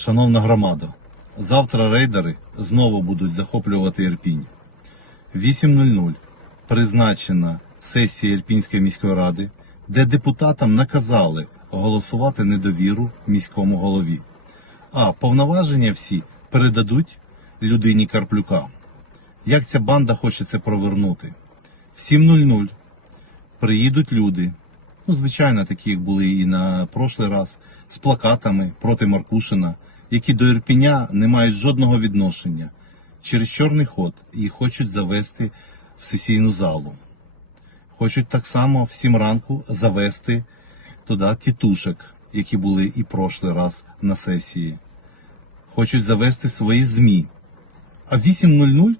Шановна громада, завтра рейдери знову будуть захоплювати Ірпінь. 8.00 призначена сесія Ірпінської міської ради, де депутатам наказали голосувати недовіру міському голові. А повноваження всі передадуть людині Карплюка. Як ця банда хоче це провернути? В 7.00 приїдуть люди, ну, звичайно, такі як були і на прошлий раз, з плакатами проти Маркушина, які до Ірпіня не мають жодного відношення. Через чорний ход їх хочуть завести в сесійну залу. Хочуть так само в 7 ранку завести туди тітушек, які були і прошлий раз на сесії. Хочуть завести свої ЗМІ. А в 8.00,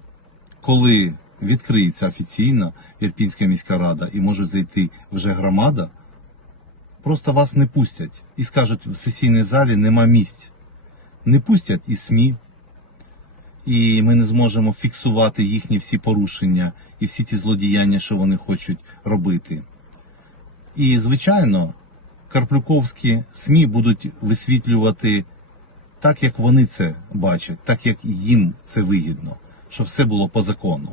коли відкриється офіційно Ірпінська міська рада і можуть зайти вже громада, просто вас не пустять і скажуть, в сесійній залі нема місць. Не пустять і СМІ, і ми не зможемо фіксувати їхні всі порушення і всі ті злодіяння, що вони хочуть робити. І, звичайно, карплюковські СМІ будуть висвітлювати так, як вони це бачать, так як їм це вигідно, щоб все було по закону.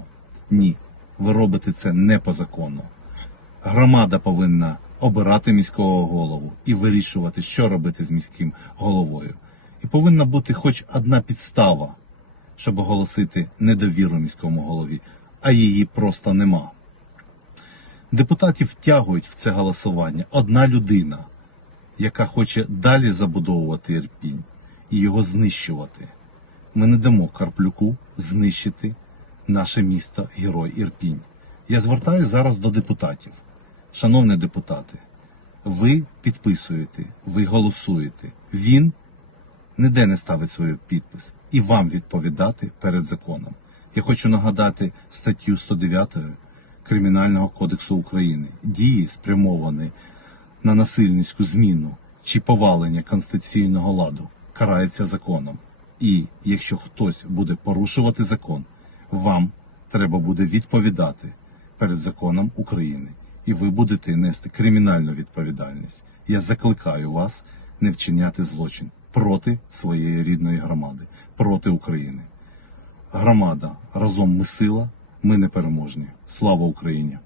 Ні, ви робите це не по закону. Громада повинна обирати міського голову і вирішувати, що робити з міським головою. І повинна бути хоч одна підстава, щоб оголосити недовіру міському голові, а її просто нема. Депутатів втягують в це голосування одна людина, яка хоче далі забудовувати Ірпінь і його знищувати. Ми не дамо Карплюку знищити наше місто Герой Ірпінь. Я звертаюся зараз до депутатів. Шановні депутати, ви підписуєте, ви голосуєте. Він ніде не ставить свій підпис і вам відповідати перед законом. Я хочу нагадати статтю 109 Кримінального кодексу України. Дії спрямовані на насильницьку зміну чи повалення конституційного ладу карається законом. І якщо хтось буде порушувати закон, вам треба буде відповідати перед законом України, і ви будете нести кримінальну відповідальність. Я закликаю вас не вчиняти злочин проти своєї рідної громади, проти України. Громада разом ми сила, ми непереможні. Слава Україні!